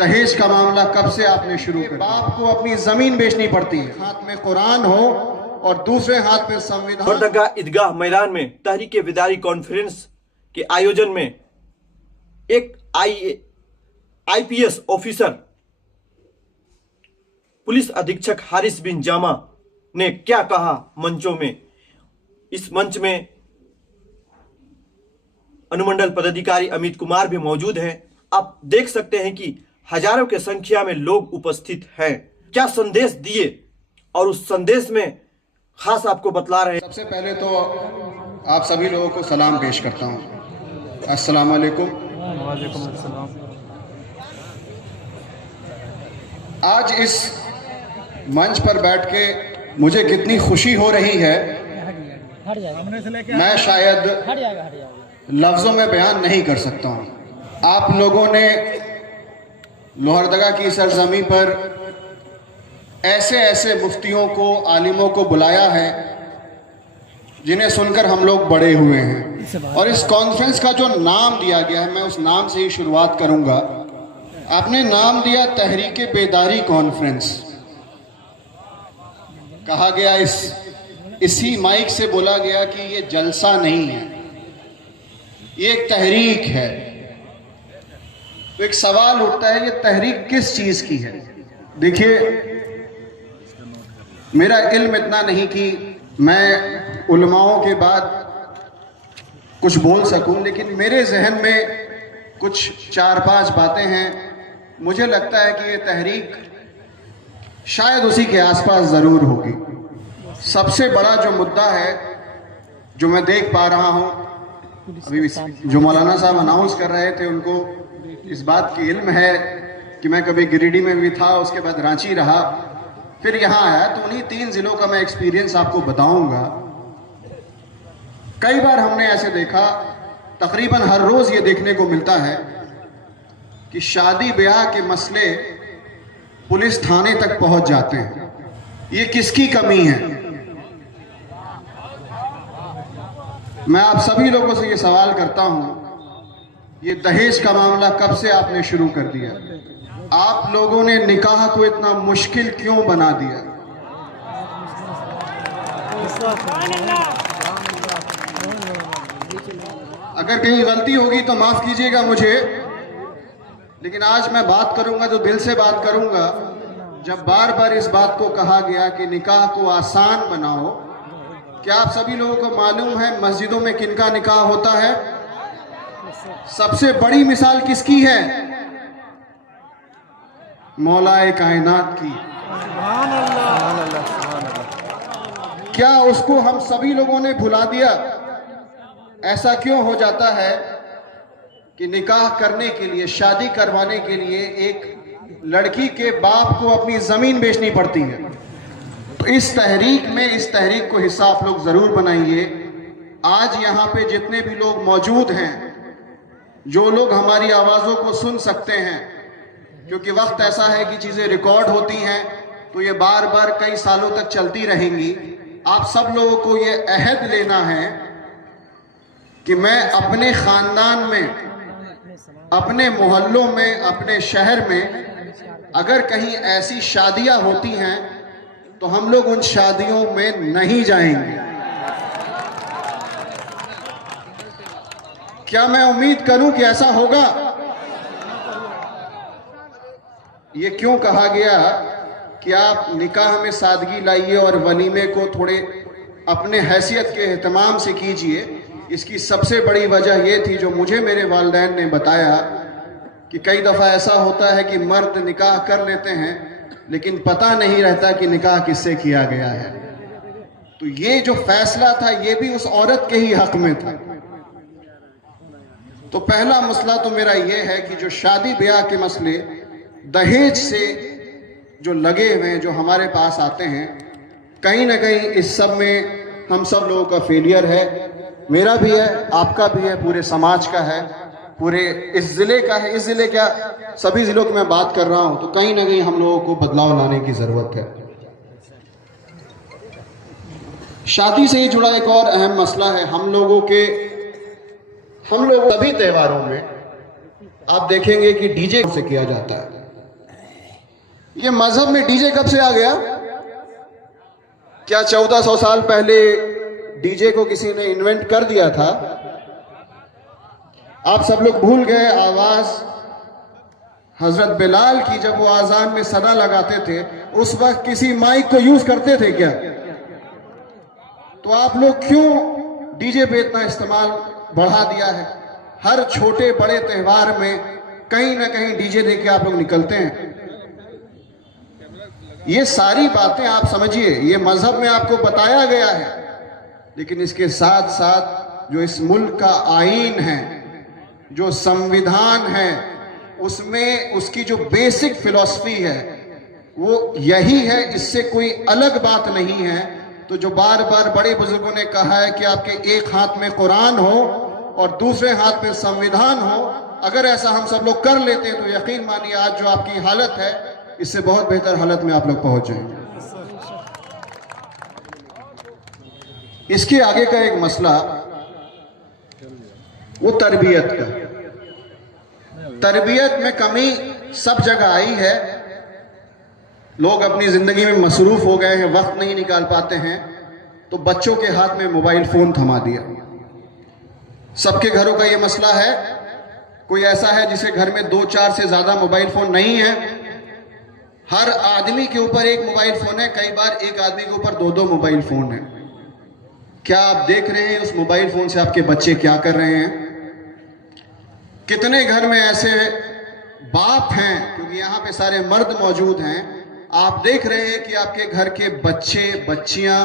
दहेज का मामला कब से आपने शुरू किया? बाप को अपनी जमीन बेचनी पड़ती है, हाथ में कुरान हो और दूसरे हाथ में संविधान। लोहरदगा ईदगाह मैदान में तहरीक विदारी कॉन्फ्रेंस के आयोजन में एक आईपीएस ऑफिसर पुलिस अधीक्षक हारिस बिन जामा ने क्या कहा मंचों में। इस मंच में अनुमंडल पदाधिकारी अमित कुमार भी मौजूद हैं। आप देख सकते हैं कि हजारों के संख्या में लोग उपस्थित हैं। क्या संदेश दिए और उस संदेश में खास आपको बतला रहे हैं। सबसे पहले तो आप सभी लोगों को सलाम पेश करता हूँ। अस्सलाम वालेकुम। वालेकुम अस्सलाम। आज इस मंच पर बैठ के मुझे कितनी खुशी हो रही है, मैं शायद लफ्जों में बयान नहीं कर सकता हूँ। आप लोगों ने लोहरदगा की सरजमी पर ऐसे ऐसे मुफ्तियों को, आलिमों को बुलाया है जिन्हें सुनकर हम लोग बड़े हुए हैं। और इस कॉन्फ्रेंस का जो नाम दिया गया है, मैं उस नाम से ही शुरुआत करूंगा। आपने नाम दिया तहरीक बेदारी कॉन्फ्रेंस। कहा गया, इसी माइक से बोला गया कि ये जलसा नहीं है, ये एक तहरीक है। तो एक सवाल उठता है, ये तहरीक किस चीज की है? देखिए, मेरा इल्म इतना नहीं कि मैं उलमाओं के बाद कुछ बोल सकूं, लेकिन मेरे जहन में कुछ 4-5 बातें हैं। मुझे लगता है कि ये तहरीक शायद उसी के आसपास जरूर होगी। सबसे बड़ा जो मुद्दा है जो मैं देख पा रहा हूं, अभी जो मौलाना साहब अनाउंस कर रहे थे, उनको इस बात की इल्म है कि मैं कभी गिरिडीह में भी था, उसके बाद रांची रहा, फिर यहां आया। तो उन्हीं 3 जिलों का मैं एक्सपीरियंस आपको बताऊंगा। कई बार हमने ऐसे देखा, तकरीबन हर रोज ये देखने को मिलता है कि शादी ब्याह के मसले पुलिस थाने तक पहुंच जाते हैं। ये किसकी कमी है? मैं आप सभी लोगों से ये सवाल करता हूं, ये दहेज का मामला कब से आपने शुरू कर दिया? आप लोगों ने निकाह को इतना मुश्किल क्यों बना दिया? अगर कहीं गलती होगी तो माफ कीजिएगा मुझे, लेकिन आज मैं बात करूंगा तो दिल से बात करूंगा। जब बार बार इस बात को कहा गया कि निकाह को आसान बनाओ, क्या आप सभी लोगों को मालूम है मस्जिदों में किनका निकाह होता है? सबसे बड़ी मिसाल किसकी है? मौलाए कायनात की। क्या उसको हम सभी लोगों ने भुला दिया? ऐसा क्यों हो जाता है कि निकाह करने के लिए, शादी करवाने के लिए एक लड़की के बाप को अपनी जमीन बेचनी पड़ती है? तो इस तहरीक में, इस तहरीक को हिस्सा आप लोग जरूर बनाइए। आज यहाँ पे जितने भी लोग मौजूद हैं, जो लोग हमारी आवाजों को सुन सकते हैं, क्योंकि वक्त ऐसा है कि चीजें रिकॉर्ड होती हैं, तो ये बार बार कई सालों तक चलती रहेंगी। आप सब लोगों को ये अहद लेना है कि मैं अपने खानदान में, अपने मोहल्लों में, अपने शहर में अगर कहीं ऐसी शादियां होती हैं तो हम लोग उन शादियों में नहीं जाएंगे। क्या मैं उम्मीद करूं कि ऐसा होगा? ये क्यों कहा गया कि आप निकाह में सादगी लाइए और वलीमे को थोड़े अपने हैसियत के एहतमाम से कीजिए? इसकी सबसे बड़ी वजह यह थी, जो मुझे मेरे वालिदैन ने बताया, कि कई दफ़ा ऐसा होता है कि मर्द निकाह कर लेते हैं लेकिन पता नहीं रहता कि निकाह किससे किया गया है। तो ये जो फैसला था, ये भी उस औरत के ही हक में था। तो पहला मसला तो मेरा ये है कि जो शादी ब्याह के मसले दहेज से जो लगे हुए हैं, जो हमारे पास आते हैं, कहीं ना कहीं इस सब में हम सब लोगों का फेलियर है। मेरा भी है, आपका भी है, पूरे समाज का है, पूरे इस जिले का है। इस जिले क्या, सभी जिलों की मैं बात कर रहा हूं। तो कहीं ना कहीं हम लोगों को बदलाव लाने की जरूरत है। शादी से ही जुड़ा एक और अहम मसला है। हम लोग सभी त्योहारों में आप देखेंगे कि डीजे से किया जाता है। ये मजहब में डीजे कब से आ गया? क्या 1400 साल पहले डीजे को किसी ने इन्वेंट कर दिया था? आप सब लोग भूल गए आवाज हजरत बिलाल की, जब वो आजान में सदा लगाते थे, उस वक्त किसी माइक को यूज करते थे क्या? तो आप लोग क्यों डीजे पे इतना इस्तेमाल बढ़ा दिया है? हर छोटे बड़े त्योहार में कहीं ना कहीं डीजे देके आप लोग निकलते हैं। ये सारी बातें आप समझिए, ये मजहब में आपको बताया गया है, लेकिन इसके साथ साथ जो इस मुल्क का आईन है, जो संविधान है, उसमें उसकी जो बेसिक फिलॉसफी है वो यही है, इससे कोई अलग बात नहीं है। तो जो बार बार बड़े बुजुर्गों ने कहा है कि आपके एक हाथ में कुरान हो और दूसरे हाथ में संविधान हो, अगर ऐसा हम सब लोग कर लेते हैं तो यकीन मानिए आज जो आपकी हालत है इससे बहुत बेहतर हालत में आप लोग पहुंच जाएंगे। इसके आगे का एक मसला वो तरबियत का। तरबियत में कमी सब जगह आई है। लोग अपनी जिंदगी में मसरूफ हो गए हैं, वक्त नहीं निकाल पाते हैं, तो बच्चों के हाथ में मोबाइल फोन थमा दिया। सबके घरों का यह मसला है। कोई ऐसा है जिसे घर में 2-4 से ज्यादा मोबाइल फोन नहीं है? हर आदमी के ऊपर एक मोबाइल फोन है, कई बार एक आदमी के ऊपर 2-2 मोबाइल फोन है। क्या आप देख रहे हैं उस मोबाइल फोन से आपके बच्चे क्या कर रहे हैं? कितने घर में ऐसे बाप हैं, क्योंकि यहां पे सारे मर्द मौजूद हैं, आप देख रहे हैं कि आपके घर के बच्चे बच्चियां